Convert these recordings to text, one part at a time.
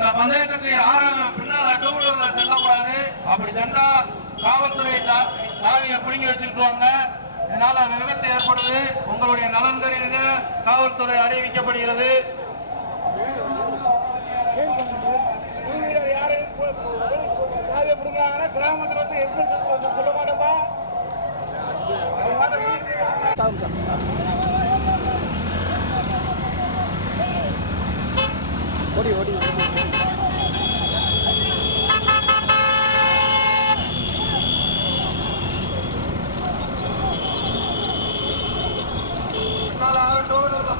இந்த பந்தயத்துக்கு யாரும் பின்னால டூ வீலர்ல செல்லக்கூடாது. அப்படி சென்றா காவல்துறை சாவியை பிடிங்கி வச்சுக்கிட்டுவாங்க. இதனால விபத்து ஏற்படுது. உங்களுடைய நலன் கருதி காவல்துறை அறிவிக்கப்படுகிறது. கிராமத்துல சொல்ல மாட்டோமா? ஓடி ஓடி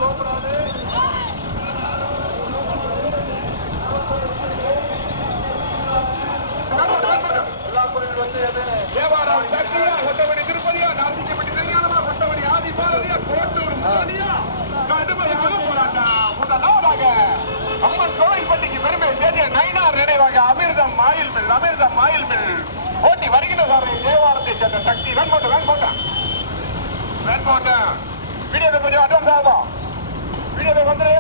போகக்கூடாது. தேவாரம் சக்தியா கொட்டவடி திருப்பதியா நாசிக்கப்பட்டி கல்யாணமா கொட்டவடி ஆதி பாரதியா கோட்டூர் முதலியா கடுமையான போராட்டம். முதலாவதாக அம்மன் கோயில்பட்டிக்கு பெருமை சேர்த்த நயினார் நினைவாக அமிர்தம் மாயில் மில் ஓட்டி வருகின்ற சாரை தேவாரத்தை சேர்ந்த சக்தி வேண்போட்டான் வீடியோ கொஞ்சம் அட்வான்ஸ் ஆகும். வீடியோ வந்து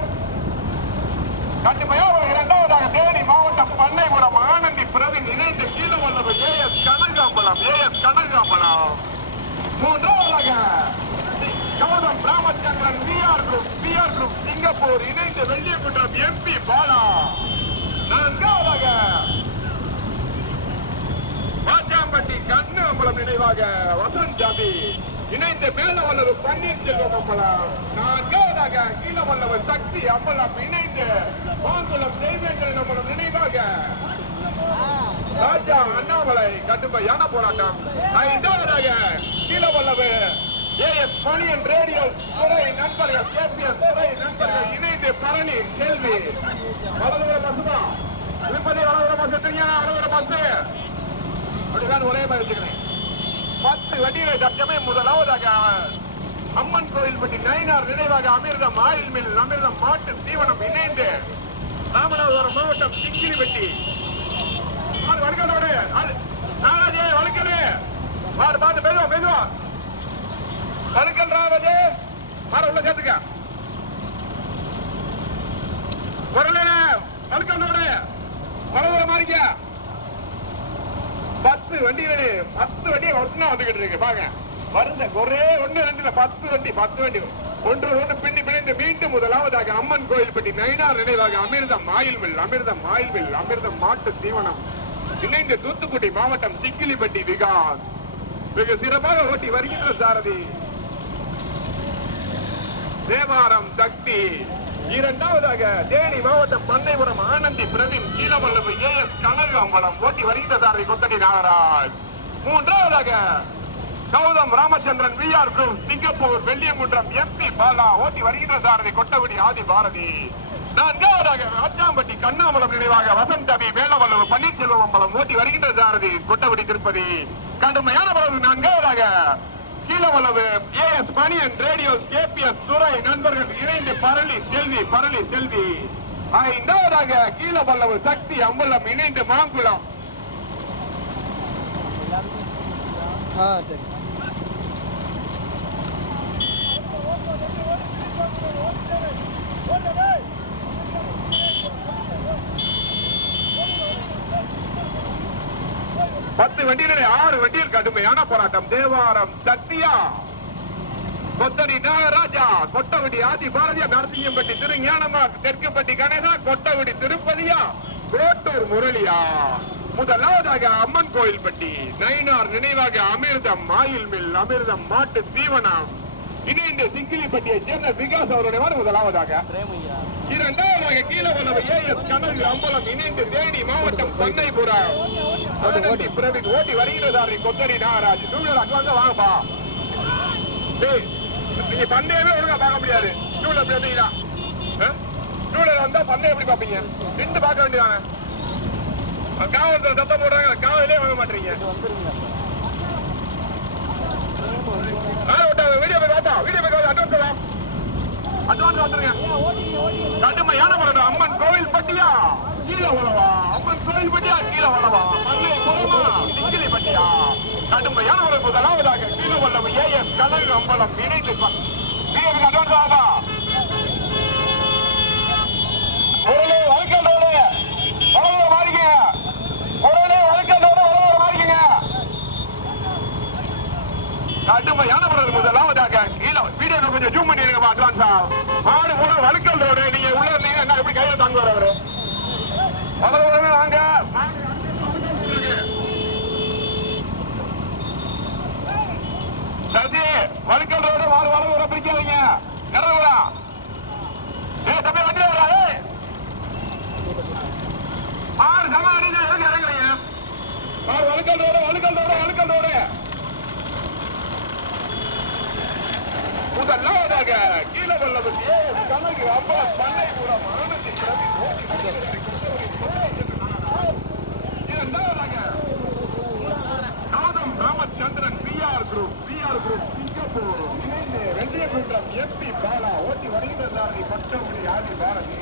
கட்டுமையாக இரண்டாவதாக தேனி மாவட்டம் பண்ணைபுரம் ஆனந்தி பிரவீன் இணைந்து கீழவல்லவு ஏஎஸ் கனகாம்பலம் மூன்றாவதாக Gautham Ramachandran P R group Singapore இணைந்து வெள்ளியகுன்றம் எம்பி பாலா. நான்காவதாக பாச்சாம்பட்டி கண்ணம்பலம் நினைவாக வசந்த் ஜாபி இணைந்து மேலவல்லூர் பன்னீர்செல்வம் அம்பலம். நான்காவதாக கீழவல்லவர் சக்தி அம்பலம் இணைந்து மாங்குளம் தெய்வேந்திரன் அம்பலம் நினைவாக ராஜா அண்ணாமலை கடுமையான போராட்டம். ஐந்தாவதாக கீழவல்லவு ஏஎஸ் மணியன் ரேடியோ துறை நண்பர்கள் கேபிஎஸ் துறை நண்பர்கள் இணைந்து பழனி செல்வி வலதுபுற பசுமா திருப்பதி வலதுபுற பஸ் எடுத்தீங்கன்னா வலதுபுற பஸ் அப்படிதான் ஒரே மாதிரி வச்சுக்கிறேன். 10 வண்டிகளை தற்சமே முதலாவதாக அம்மன் கோயில்பட்டி நயினார் நினைவாக அமிர்தம் ஆயில் மில் அமிர்தம் மாட்டு தீவனம் இணைந்து ராமநாதபுரம் மாவட்டம் சிங்கிரிப்பட்டி வழக்கோடு நாராஜே வழக்கல் பார்த்து மெதுவா வழக்கல் ராஜே மாற உள்ள சேர்த்துக்க வழக்கோடு வளவர மாறிக்க 10 வண்டிகள் 10 வண்டியை ஒன்னா வந்துகிட்டு இருக்கு பாருங்க. வருஷ ஒரே 1 2 10 வண்டி ஒன்று பின்னி பிணைந்து மீண்டும் முதலாவதாக அம்மன் கோயில்பட்டி நயினார் நினைவாக அமிர்தம் ஆயில் மில் அமிர்தம் மாட்டு தீவனம் இணைந்து தூத்துக்குடி மாவட்டம் சிக்கிலிப்பட்டி விகாஸ் வெகு சிறப்பாக ஓட்டி வருகின்ற சாரதி தேவாரம் சக்தி. இரண்டாவதாக தேனி மாவட்டம் பண்ணைபுரம் ஆனந்தி பிரவீன் கீழவல்லவு ஏஎஸ் கனகாம்பலம் ஓட்டி வருகின்ற சாரதி கொத்தடி நாகராஜ். மூன்றாவதாக Gautham Ramachandran P R group Singapore Velliyangunram M P Bala ஓட்டி வருகின்ற சாரதி கொட்டவடி ஆதி பாரதி. நான்காவதாக ராஜாம்பட்டி கண்ணாமலம் நினைவாக வசந்த் அபி மேலவல்லவு பன்னீர்செல்வம் அம்பலம் ஓட்டி வருகின்ற சாரதி கொட்டவடி திருப்பதி கடுமையான பலவு. நான்காவதாக கீழவல்லவு ஏஎஸ் மணியன் ரேடியோ கேபிஎஸ் துறை நண்பர்கள் இணைந்து பரளி செல்வி. ஐந்தாவதாக கீழவல்லவு சக்தி அம்பலம் இணைந்து மாங்குளம். பத்து வண்டியிலே 6 வண்டியில் கடுமையான போராட்டம். தேவாரம் சத்யா கொத்தடி நாகராஜா கொட்டவடி ஆதி பாரதியா நரசிங்கம்பட்டி திருஞானமா தெற்குப்பட்டி கணேசா கொட்டவடி திருப்பதியா கோட்டூர் முரளியா. முதலாவதாக அம்மன் கோயில்பட்டி நயினார் நினைவாக அமிர்தம் ஆயில் மில் அமிர்தம் மாட்டு தீவனம் இணைந்து சிங்கிலிப்பட்டியை சேர்ந்த விகாஸ் அவருடைய முதலாவதாக. இரண்டாவதாக கீழவல்லவு ஏஎஸ் கனகு அம்பலம் இணைந்து தேனி மாவட்டம் பண்ணைபுரம் பிரவீன் ஓட்டி வருகிறதாரி கொத்தடி நாகராஜ். டூவீலர் அட்வான்ஸா வாங்கப்பா. நீங்க பந்தயமே ஒழுங்கா பார்க்க முடியாது. டூவீலர் பேசுறீங்களா? டூவீலர் வந்தா பந்தயம் எப்படி பார்ப்பீங்க? நின்று பார்க்க வேண்டியதானே. காவல்துறை சத்தம் போடுறாங்க, காவலே வாங்க மாட்டீங்க. வீடியோ போய் பார்த்தா அட்வான்ஸ் வந்துருங்க. கடுமையான போராட்டம். அம்மன் கோவில் பட்டியா கீழே வளவா, அம்மன் கோவில் பட்டியா கீழே வளவா, மண்ணை குளமா சிங்கிலி பட்டியா கடுமையான ஒரு முதலாவதாக கீழே வல்லவு ஏஎஸ் கனகு அம்பலம் இணைந்து அட்வான்ஸ் ஆகா வழக்கல் வாங்க வரவரு முதல்ல வாங்க சசி வழுக்கல் ரோடு வாழ பிடிக்காதீங்க இறங்குறா தம்பி வண்டி வரா ஆறு சம அடி இறங்குறீங்க வழுக்கல் ரோடு முதலாவதாக கீழே வல்லது கணக்கு அப்பா பண்ணை பூரம் இரண்டாவதாக நாதம் ராமச்சந்திரன் பிஆர் குரூப் சிங்கப்பூர் இணைந்து வெள்ளிய கூட்டம் எம்பி பாலா ஓட்டி வருகின்ற சாரதி பட்டமணி ஆதி பாரதி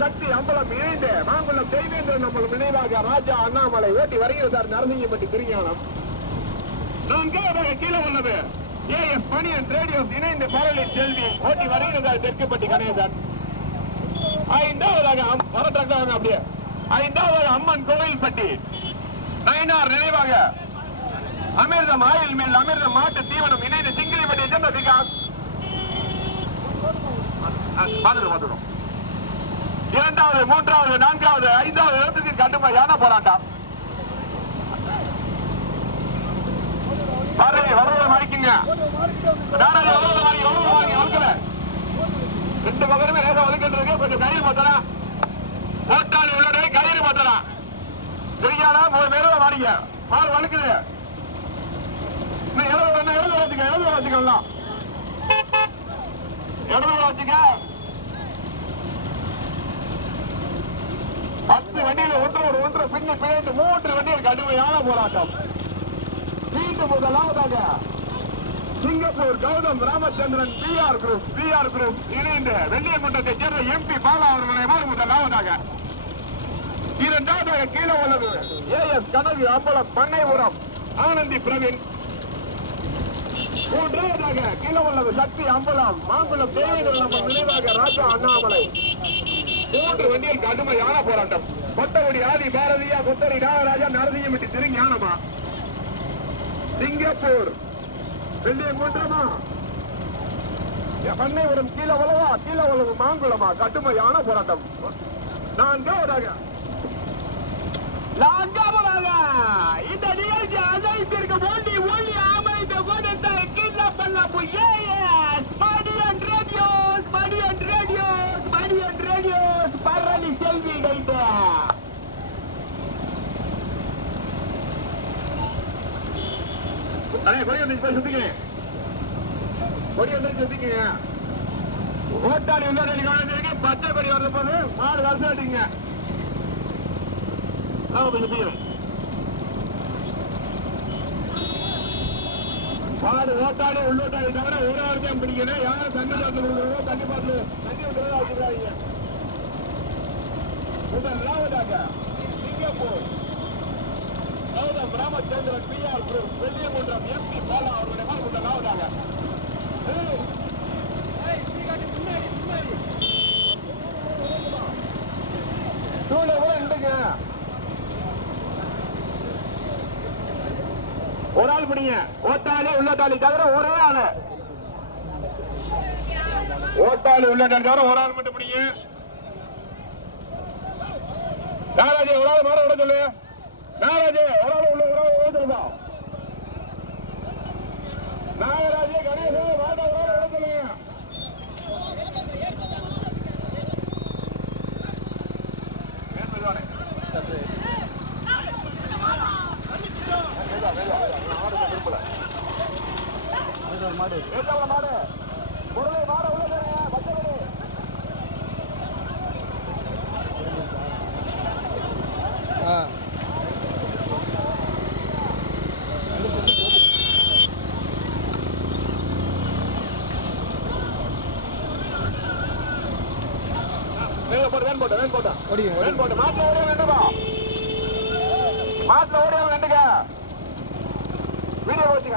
சக்தி அம்பலம் இணைந்து மாங்குளம் தெய்வேந்திரன் நம்மளும் நினைவாக ராஜா அண்ணாமலை ஓட்டி வருகிறார் நரசிங்கப்பட்டி திருஞானம். நான்காவதாக கீழே உள்ளது ஏஎஸ் பணியன் ரேடியோஸ் இணைந்து பரளி செல்வி ஓட்டி வருகிறார் தெற்குப்பட்டி கணேசன். ஐந்தாவதாக வரட்டாங்க அப்படியே ஐந்தாவதாக அம்மன் கோவில்பட்டி நயினார் நினைவாக அமிர்தம் ஆயில் மில் அமிர்தம் மாட்டு தீவனம் இணைந்து சிங்கிலிப்பட்டியை சேர்ந்த விகாஸ். பார்த்துடும் இரண்டாவது மூன்றாவது நான்காவது ஐந்தாவது இடத்துக்கு கடுமையான போராட்டம். மடிக்குங்க ரெண்டு பக்கமே லேசா வலுக்கிட்டு கொஞ்சம் கயிறு மாத்தலாம் ஓட்டாளி உள்ளடை கயிறு மாத்தலாம் சரியானா மேல மாறிங்க மாறு வலுக்குது எழுபது வச்சுக்கலாம் எழுபது வச்சுக்க 10 வண்டியில் ஒன்று பின்னி பிழைத்து 3 வண்டியில் கடுமையான போராட்டம். மீண்டும் முதலாவதாக Singapore Gautham Ramachandran P R group இணைந்து வெள்ளியங்குன்றத்தை சேர்ந்த எம்பி பாலா அவர்களை முதலாவதாக. இரண்டாவதாக கீழே உள்ளது ஏஎஸ் கனகு அம்பலம் பண்ணைபுரம் ஆனந்தி பிரவீன். மூன்றாவதாக கீழே உள்ளது சக்தி அம்பலம் மாங்குளம் தேவைகள் நம்ம நினைவாக ராஜா அண்ணாமலை. 3 வண்டியில் கடுமையான போராட்டம். கொத்தகுடி ஆதி பாரதியா கொத்தடி நாகராஜா நரசிங்கப்பட்டி திருஞானமா சிங்கப்பூர் வெள்ளியங்குன்றமா பண்ணைபுரம் கீழே உழவு மாங்குளமா கடுமையான போராட்டம். நான்காவதாக இந்த நிகழ்ச்சி அனைத்திற்கு ஒளி அமைந்த கூட்டத்தை கிண்ணப்பள்ளப்பு ரேடியோஸ் பரணி செல்வி கைது ஓட்டாளி வரும்போது மாடு வருஷம் அடிங்க. மாடு ஓட்டாளி உள்ளோட்டாளி தவிர ஒரு ஆளுக்கும் பிடிக்கணும். யாரும் தண்ணி பாட்டில் கொடுக்குறோம், தண்ணி பாட்டில் தண்ணி விட்டுறதா வச்சுக்கிறாங்க. முதலாவதாக Singapore Gautham Ramachandran P R Velliyangunram M P Bala அவருடைய மாடு முதலாவதாக. ஒரு ஆள் பிடிங்க. ஓட்டாளி உள்ளட்டாளி தவிர ஒரே ஆளு. ஓட்டாளி உள்ளட்டாளி தவிர ஒரு ஆள் மட்டும் பிடிங்க. நாராஜே ஒரு ஆள் மாற விட சொல்லு. நாராஜே ஒரு ஆள் உள்ள சொல்லுப்பா. நாகராஜே கணேசே வாடா விட சொல்லுங்க. மாடு பொருளை மாற உள்ள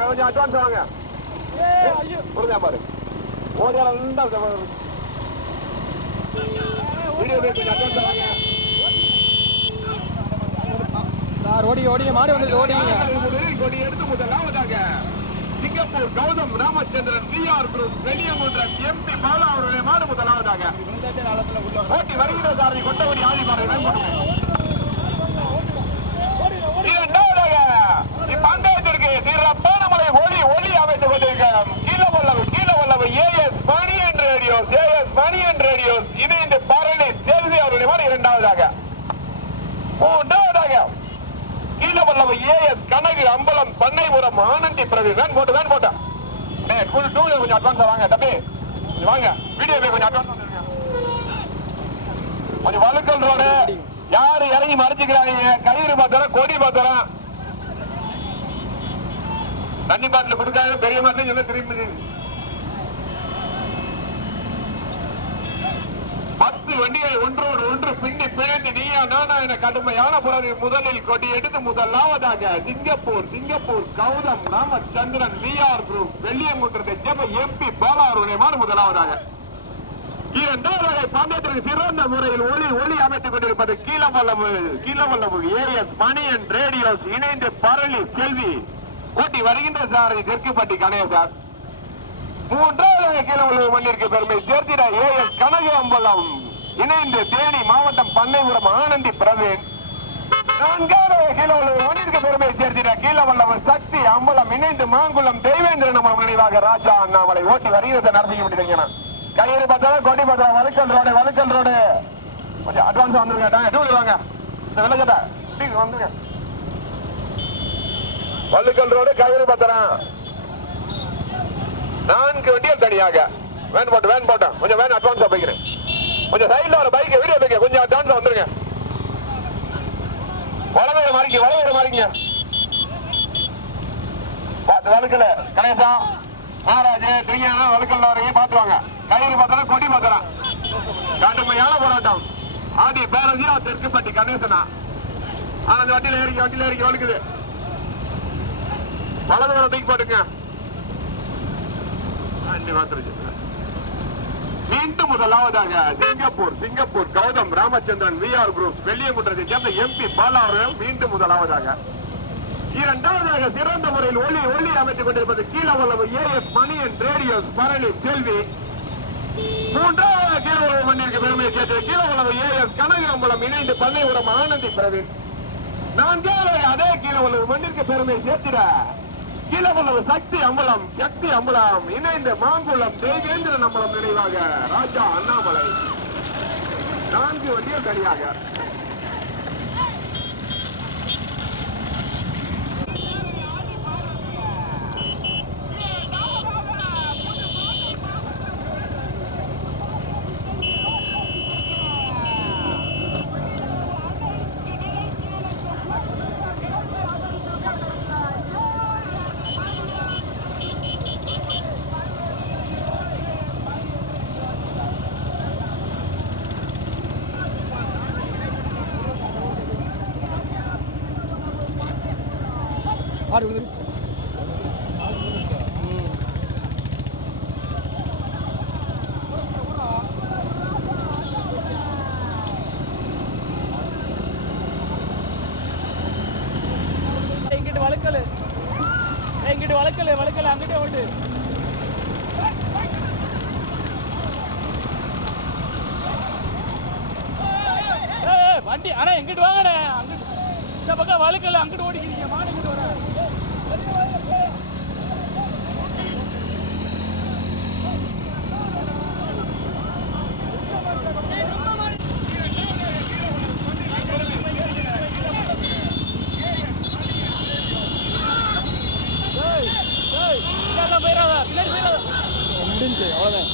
கொஞ்சம் அட்வான்ஸ் வாங்க. பாரு Singapore Gautham Ramachandran P R Velliyangunram M P Bala அவருடைய மாடு முதலாவதாக. போட்டி வருகிற சாரதி கொட்டவரி ஆதிபாறை பந்தயத்திற்கு சிறப்பான முறை ஒளி அமைத்துக் கொண்டிருக்கிறோம். கீழவல்லவு ஏஎஸ் மணியன் ரேடியோஸ் இணைந்து பரணி செல்வி அவருடைய மாடு இரண்டாவதாக. மூன்றாவதாக கீழவல்லவு ஏஎஸ் கனகு அம்பலம் பண்ணைபுரம் ஆனந்தி பிரவீன். வேன் போட்டா கொஞ்சம் அட்வான்ஸா வாங்க தம்பி, வாங்க வீடியோ கொஞ்சம் அட்வான்ஸ் கொஞ்சம் வழுக்கல் ரோடு. யாரு இறங்கி மறைச்சுக்கிறாங்க? கயிறு பாத்திரம், கொடி பாத்திரம், தண்ணி பாட்டில் கொடுக்காத பெரிய மாட்டில் சொல்ல திரும்பி 10 வண்டிகள் ஒன்றோடு ஒன்று பின்னி பிழைந்து நீயா நானா என கடுமையான புறவை முதலில் கொடி எடுத்து முதலாவதாக Singapore Gautham Ramachandran V R group வெள்ளியங்குன்றத்தை ஜெப எம்பி பாலா அவருடைய மாடு முதலாவதாக. இரண்டாவதாக பந்தயத்திற்கு சிறந்த முறையில் ஒளி அமைத்துக் கொண்டிருப்பது கீழவல்லவு ஏஎஸ் மணியன் ரேடியோஸ் இணைந்து பரளி செல்வி போட்டி வருகின்ற சாரதி தெற்குப்பட்டி கணேசார். மூன்றாவதாக கீழவல்லவு மண்ணிற்கு பெருமை சேர்த்திட ஏஎஸ் கனகு அம்பலம் இணைந்து தேனி மாவட்டம் பண்ணைபுரம் ஆனந்தி பிரவீன். நான்காவதாக கீழவல்லவு மண்ணிற்கு பெருமை சேர்த்திட கீழவல்லவு சக்தி அம்பலம் இணைந்து மாங்குளம் தெய்வேந்திரன் நினைவாக ராஜா அண்ணாமலை ஓட்டி வருகிறத நடத்தி விட்டுருங்க. கயிறு பார்த்தாலும் கொடி பார்த்தாலும் வழுக்கல் ரோடு கொஞ்சம் அட்வான்ஸ் வந்துருங்க. வாங்க இந்த விளக்கத்தை வந்துருங்க. வழுக்கல் ரோடு கயிறு பத்திரம் 4 வண்டிகள் தனியாக. வேன் போட்டேன் கொஞ்சம் வேன் அட்வான்ஸா போய்க்கிறேன். கொஞ்சம் சைட்ல ஒரு பைக் வீடியோ போய்க்க கொஞ்சம் அட்வான்ஸா வந்துருங்க. வளவேற மாறிங்க பார்த்து வழுக்கல கணேசா மகாராஜ் திரியானா வழுக்கல் வரீங்க பார்த்துவாங்க. கயிறு பத்திரம் கொடி பத்திரம் கடுமையான போராட்டம். ஆதி பேரஜியா தெற்குப்பட்டி கணேசனா அந்த வண்டியில ஏறிக்க வழுக்குது. வலது வர தூக்கி போட்டுங்க. மீண்டும் முதலாவதாக Singapore Gautham Ramachandran V R group வெள்ளியங்குன்றத்தை சேர்ந்த எம்பி பாலா அவர்கள் மீண்டும் முதலாவதாக. இரண்டாவதாக சிறந்த முறையில் ஒளி அமைத்துக் கொண்டிருப்பது கீழவல்லவு ஏஎஸ் மணியன் ரேடியோஸ் பரணி செல்வி. மூன்றாவது கீழவல்லவு மண்ணிற்கு பெருமையை சேர்த்து கீழவல்லவு ஏஎஸ் கனகு அம்பலம் இணைந்து பண்ணைபுரம் ஆனந்தி பிரவீன். நான்காவது அதே கீழவல்லவு மண்ணிற்கு பெருமையை சேர்த்திட கீழவல்லவு சக்தி அம்பலம் இணைந்து மாங்குளம் தேவேந்திரன் அம்பலம் நினைவாக ராஜா அண்ணாமலை. 4 வண்டிகள் தனியாக. ஆடு விழுந்துருச்சு. இங்கிட்டு வளர்க்கல, இங்கிட்டு வளர்க்கல அங்கிட்டே ஓட்டு. வண்டி ஆனா எங்கிட்டு வாங்கண்ணே, அங்கிட்டு இந்த பக்கம் வளர்க்கல அங்கிட்டு ஓடிக்கிறீங்க. மாடு இங்கிட்டு வர போயிடாதா, பின்னாடி போயிடாதா, முடிஞ்சு அவ்வளோதான்.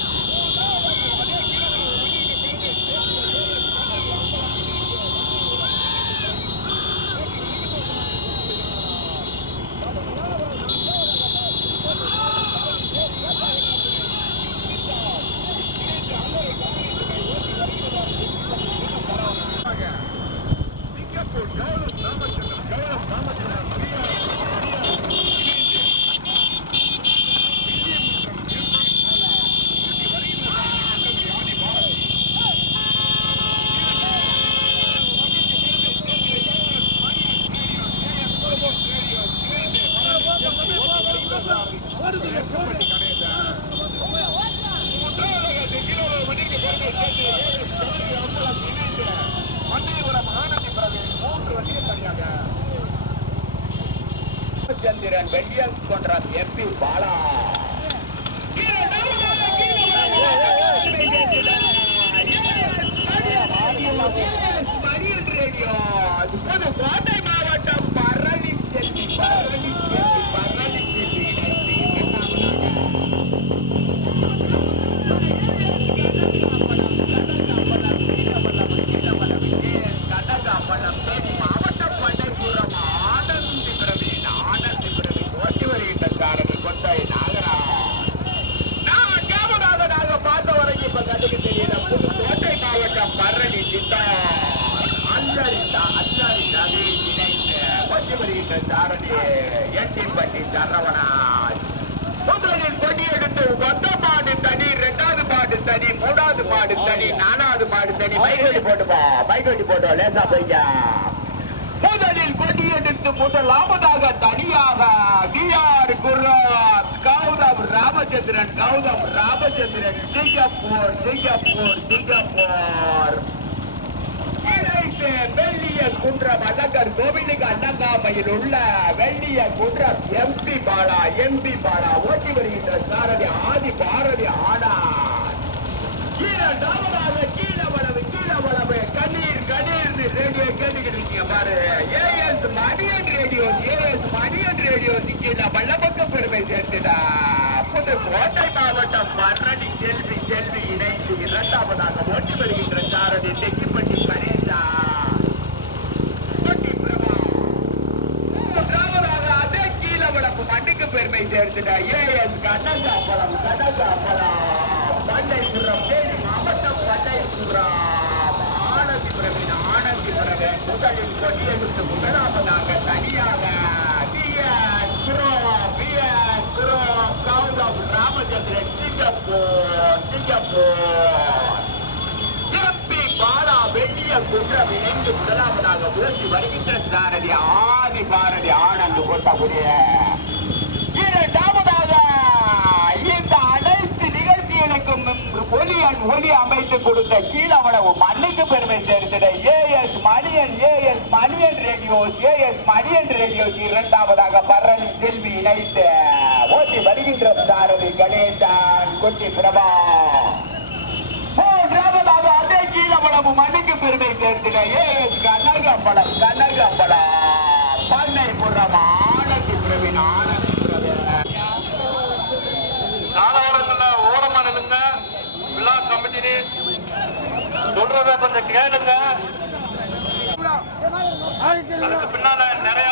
சந்திரன் வெள்ளியம் கொன்ற எம்பி பாலா கோட்டை மாவட்டம் பரணி செல்வி மாவட்டம் பண்டைபுரம் ஆனந்தி பிரவீன் ஓட்டி வருகின்ற சாரதி கொண்டை நாகராஜ். நாங்க பார்த்த வரைக்கும் இப்ப கண்ணுக்கு தெரியல. கோட்டை மாவட்டம் பரணி ஓட்டி வருகின்ற சாரதி எட்டிப்பட்டி சரவணாஜ். முதலில் கொடியெடுத்து மொத்த மாடு தனி, 2வது மாடு தனி, 3வது மாடு தனி, 4வது மாடு தனி. பைக் போட்டோம் லேசா போய்யா. முதலில் கொடியெடுத்து முதலாவதாக தனியாக டிஆர் குர்ராத் கௌதம் ராமச்சந்திரன் சிங்கப்பூர் இணைந்து வெள்ளிய குன்றம் அழகர் கோவிலுக்கு அண்ணங்காமையில் உள்ள வெள்ளிய குன்றம் எம்பி பாலா ஓட்டி வருகின்ற சாரதி ஆதி பாரதி ஆனார். இரண்டாவதாக கீழவளவு கண்ணீர் ரேடியோ கேட்டுக்கிட்டு பாரு. ஏஎஸ் மணியன் ரேடியோ கீழே வல்லபக்கம் பெருமை சேர்த்துடா. கோட்டை மாவட்டம் பரணி செல்வி இணைந்து 2வதாக ஓட்டி வருகின்ற சாரதி தெக்கிப்பட்டி கணேசா கொட்டி பிரபா. 3வதாக அதே கீழவளப்பு மண்ணுக்கு பெருமை சேர்த்துடா. ஏஎஸ் கனகாபலம் பண்டைபுரம் தேனி மாவட்டம் பண்டைபுரம் ஆனந்தி பிரவீன் முதலில் கொடியெடுத்து முதலாவதாக தனியாக கௌதம் ராமச்சந்திரன் சிங்கப்பூர் எம்பி பாலா வெள்ளிய குன்றம் இணைந்து முதலாவதாக உயர்த்தி வருகின்ற சாரதி ஆதி பாரதி ஆனந்த் கொட்டக்கூடிய. இரண்டாவதாக இந்த அனைத்து நிகழ்ச்சிகளுக்கும் ஒலி அமைத்து கொடுத்த கீழவளவு மண்ணுக்கு பெருமை சேர்த்திட ஏஎஸ் மணியன் ரேடியோ 2வதாக பரணி செல்வி இணைத்து ஓட்டி வருகின்ற சாரதி கணேசன் கொட்டி பிரபா. 3வதாக அதே கீழவளவு மண்ணுக்கு பெருமை சேர்த்திட ஏஎஸ் கனகம்பலம் பண்ணைபுரம் ஆனந்தி பிரவீன் ஓரமா நிலுங்க. விழா கமிட்டி சொல்றத கொஞ்சம் கேளுங்க. அதுக்கு பின்னால நிறைய